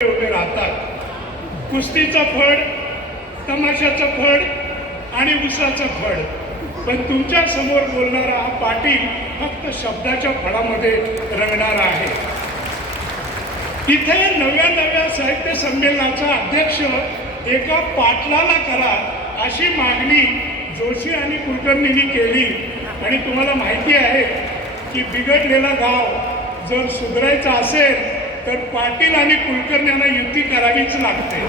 उभे राहतात. कुस्तीचं फड, तमाशाचं फड आणि उसाचं फड. पण तुमच्या समोर बोलणारा हा पाटील फक्त शब्दाच्या फडामध्ये रंगणारा आहे. इथे नव्या साहित्य संमेलनाचा अध्यक्ष एका पाटलाला करा अशी मागणी जोशी आणि कुलकर्णींनी केली. आणि तुम्हाला माहिती आहे की बिघडलेला गाव जर सुधारायचा असेल तर पाटील आणि कुलकर्ण्यांना युती करावीच लागते.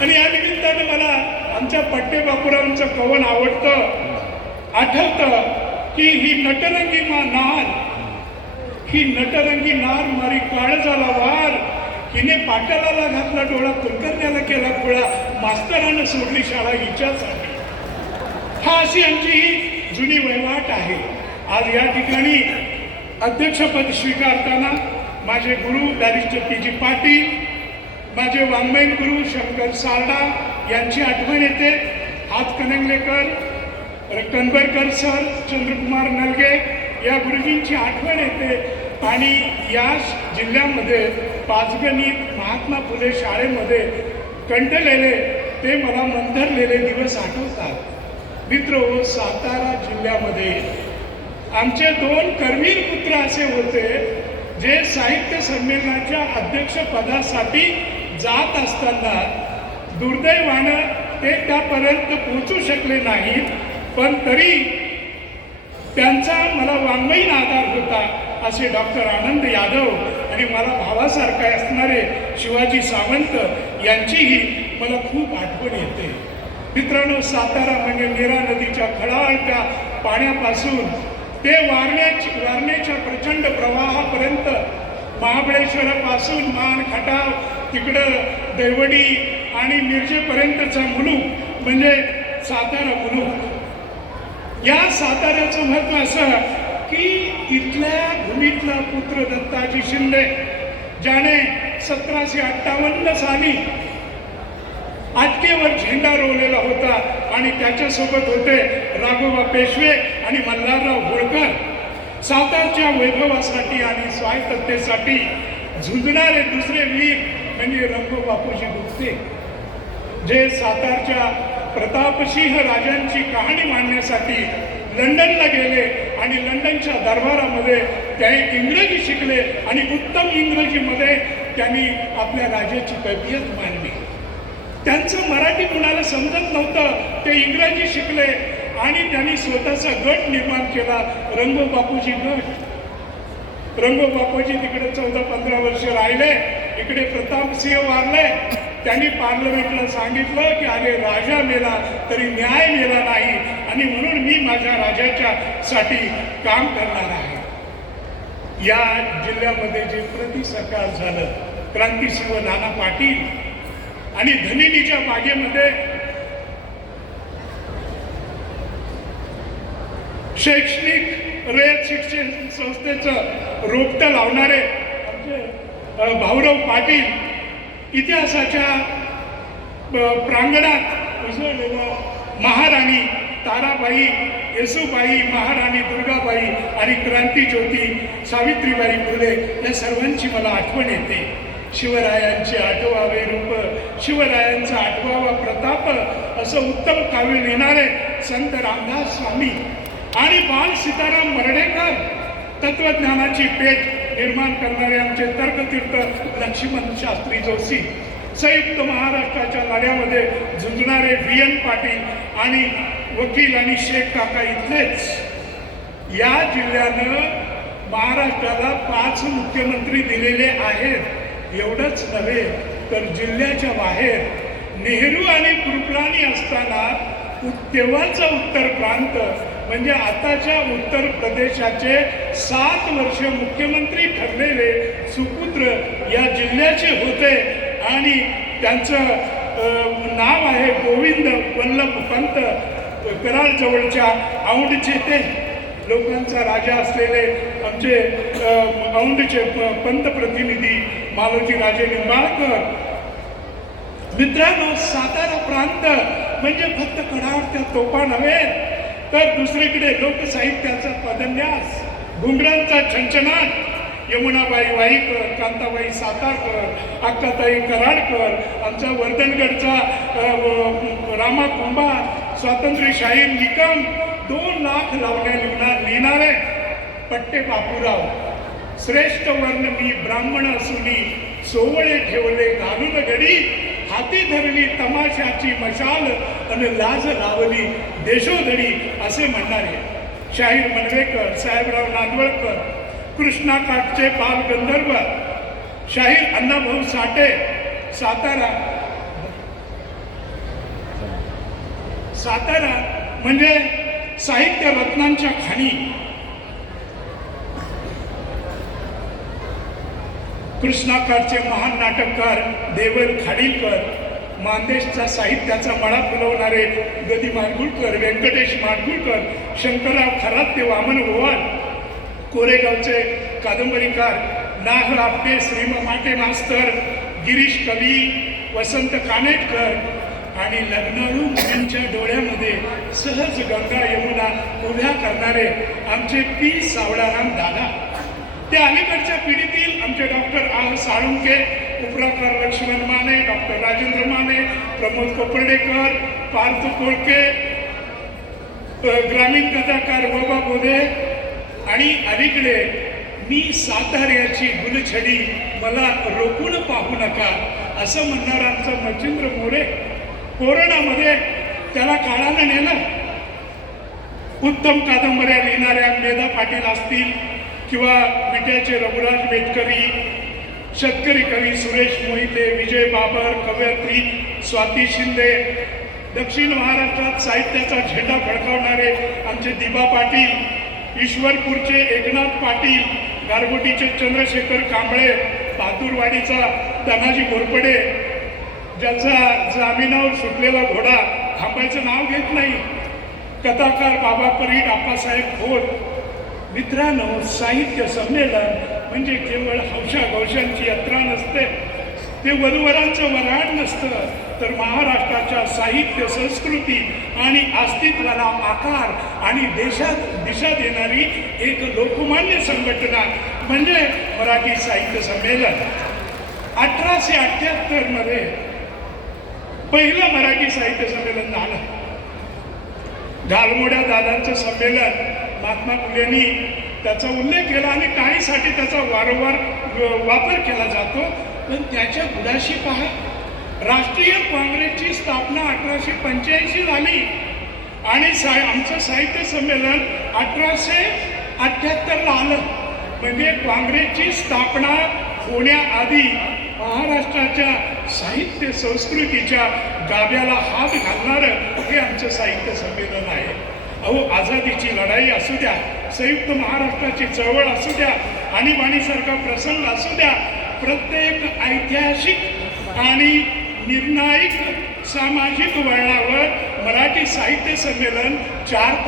आणि या निमित्ताने मला आमच्या पट्टे बापूरावांचं कवन आठवतं की ही नटरंगी नार मारी काळजाला वार, हिने पाटलाला घातला डोळा, कुलकर्ण्याला केला खोळा, मास्तरानं सोडली शाळा हिच्यासाठी. हा अशी आमची ही जुनी वहिवाट आहे. आज या ठिकाणी अध्यक्षपद स्वीकारताना माझे गुरु बॅरिस्टर पी.जी. पाटील, माझे वाङ्मयीन गुरु शंकर सारडा यांची आठवण येते. हातकणंगलेकर, कनबरकर सर, चंद्रकुमार नलगे या गुरुजींची आठवण येते. आणि या जिल्ह्यामध्ये पाचगणित महात्मा फुले शाळेमध्ये कंटलेले ते मला मंथरलेले दिवस आठवतात. मित्र, सातारा जिल्ह्यामध्ये आमचे 2 करवीर पुत्र असे होते जे साहित्य संमेलनाच्या अध्यक्षपदासाठी जात असताना दुर्दैवानं ते त्यापर्यंत पोहोचू शकले नाहीत. पण तरी त्यांचा मला वाङ्मयीन आधार होता असे डॉक्टर आनंद यादव आणि मला भावासारखे असणारे शिवाजी सावंत यांचीही मला खूप आठवण येते. मित्रांनो, सातारा म्हणजे नीरा नदीच्या खळाळत्या पाण्यापासून ते वारणेच्या प्रचंड प्रवाहापर्यंत, महाबळेश्वरापासून मान खटाव तिकडं दैवडी आणि मिरजेपर्यंतचा मुलूक म्हणजे सातारा मुलूक. या साताऱ्याचं महत्व असं की इथल्या भूमीतला पुत्र दत्ताजी शिंदे ज्याने 1758 साली आटकेवर झेंडा रोवलेला होता आणि त्याच्यासोबत होते राघोबा पेशवे आणि मल्हारराव होळकर. सातारच्या वैभवासाठी आणि स्वायत्ततेसाठी झुंजणारे दुसरे वीर म्हणजे रंगो बापूजी गुप्ते, जे सातारच्या प्रतापसिंह राजांची कहाणी मांडण्यासाठी लंडनला गेले आणि लंडनच्या दरबारामध्ये त्यांनी इंग्रजी शिकले आणि उत्तम इंग्रजीमध्ये त्यांनी आपल्या राजाची तबियत मांडली. त्यांचं मराठी कुणाला समजत नव्हतं, ते इंग्रजी शिकले आणि त्यांनी स्वतःचा गट निर्माण केला, रंगो बापूजी गट. रंगो बापूजी तिकडे 14-15 वर्ष राहिले. इकडे प्रतापसिंह वारले. त्यांनी पार्लमेंटला सांगितलं की अरे राजा मेला तरी न्याय मेला नाही आणि म्हणून मी माझ्या राजाच्या साठी काम करणार आहे. या जिल्ह्यामध्ये जे सरकार झालं, क्रांतिसिंह नाना पाटील आणि धनिनीच्या बागेमध्ये शैक्षणिक रयत शिक्षण संस्थेचं रोपटं लावणारे आमचे भाऊराव पाटील, इतिहासाच्या प्रांगणात उजळलेलं महाराणी ताराबाई, येसूबाई, महाराणी दुर्गाबाई आणि क्रांतिज्योती सावित्रीबाई फुले या सर्वांची मला आठवण येते. शिवरायांचे आठवावे रूप, शिवरायांचा आठवावा प्रताप असं उत्तम काव्य लिहिणारे संत रामदास स्वामी आणि बाल सीताराम मर्ढेकर, तत्वज्ञानाची पेठ निर्माण करणारे आमचे तर्कतीर्थ लक्ष्मण शास्त्री जोशी, संयुक्त महाराष्ट्राच्या लढ्यामध्ये झुंजणारे V.N. पाटील आणि वकील आणि शेख काका इथलेच. या जिल्ह्यानं महाराष्ट्राला 5 मुख्यमंत्री दिलेले आहेत. एवढंच नव्हे तर जिल्ह्याच्या बाहेर नेहरू आणि कृपलानी असताना तेव्हाचा उत्तर प्रांत म्हणजे आताच्या उत्तर प्रदेशाचे 7 वर्ष मुख्यमंत्री ठरलेले सुपुत्र या जिल्ह्याचे होते. आणि त्यांचं नाव आहे गोविंद वल्लभ पंत. कराड जवळच्या औंधचे ते लोकांचा राजा असलेले आमचे औंधचे पंतप्रतिनिधी मालोजी राजे निंबाळकर. मित्रांनो, सातारा प्रांत म्हणजे फक्त कडावत्या तोफा नव्हे तर दुसरीकडे लोकसाहित्याचा पदन्यास, घुंगरांचा छंछनाट, यमुनाबाई वाईकर, कांताबाई सातारकर, अक्काताई कराडकर, आमचा वर्धनगडचा रामा कुंभार, स्वातंत्र्य शाहीर निकम, 2 लाख लावण्या लिहिणारे पट्टे बापूराव, श्रेष्ठ वर्ण मी ब्राह्मण असूनी सोवळे ठेवले घालून गडी, हाती धरली तमाशाची मशाल आणि लाज लावली देशोधडी असे म्हणणारे शाहीर मनवेकर, साहेबराव नांदवळकर, कृष्णा काटचे बाल गंधर्व, शाहीर अण्णाभाऊ साठे, सातारा म्हणजे साहित्य रत्नांच्या खाणी. कृष्णाकारचे महान नाटककार देवल खाडीलकर, मानदेशचा साहित्याचा मळा फुलवणारे गदी माडगुळकर, व्यंकटेश माडगुळकर, शंकरराव खराते, वामन ओवाळ, कोरेगावचे कादंबरीकार नाह आपटे, श्रीम माटे मास्तर, गिरीश कवी, वसंत कानेटकर आणि लग्नाळू मुलींच्या डोळ्यामध्ये सहज गंगा यमुना उभ्या करणारे आमचे पी सावळाराम दादा. ते अलीकडच्या पिढीतील आमचे डॉक्टर आर साळुंके, उपराकार लक्ष्मण माने, डॉक्टर राजेंद्र माने, प्रमोद कोपर्डेकर, पार्थ कोळके, ग्रामीण कथाकार बाबा बोधे आणि अलीकडे मी साताऱ्याची गुलछडी, मला रोखून पाहू नका असं म्हणणारा आमचा मच्छिंद्र मोरे. कोरोनामध्ये त्याला काळानं नेलं. उत्तम कादंबऱ्या लिहिणाऱ्या मेधा पाटील असतील किंवा विट्याचे रघुराज मेटकरी, शेतकरी कवी सुरेश मोहिते, विजय बाबर, कवयित्री स्वाती शिंदे, दक्षिण महाराष्ट्रात साहित्याचा झेंडा फडकावणारे आमचे दिबा पाटील, ईश्वरपूरचे एकनाथ पाटील, गारगोटीचे चंद्रशेखर कांबळे, बहादूरवाडीचा तानाजी घोरपडे, ज्याचा जामिनावर सुटलेला घोडा थांबायचं नाव घेत नाही, कथाकार बाबा परीड, आप्पासाहेब खोत. मित्रांनो, साहित्य संमेलन म्हणजे केवळ हौशा गौशांची यात्रा नसते, ते वधूवरांचं वऱ्हाड नसतं, तर महाराष्ट्राच्या साहित्य संस्कृती आणि अस्तित्वाला आकार आणि देशात दिशा देणारी एक लोकमान्य संघटना म्हणजे मराठी साहित्य संमेलन. 1878 मध्ये पहिलं मराठी साहित्य संमेलन झालं. घालमोड्या दादांचं संमेलन महात्मा फुलेंनी त्याचा उल्लेख केला आणि टाळीसाठी त्याचा वारंवार वापर केला जातो. पण त्याच्या गुणाशी पहा, राष्ट्रीय काँग्रेसची स्थापना 1885 झाली आणि आमचं साहित्य संमेलन 1878 आलं. म्हणजे काँग्रेसची स्थापना होण्याआधी महाराष्ट्राच्या साहित्य संस्कृतीच्या गाभ्याला हात घालणारं हे आमचं साहित्य संमेलन आहे. अहो, आझादीची लढाई असू द्या, संयुक्त महाराष्ट्राची चळवळ असू द्या, आणीबाणीसारखा प्रसंग असू द्या, प्रत्येक ऐतिहासिक आणि निर्णायक सामाजिक वळणावर मराठी साहित्य संमेलन 4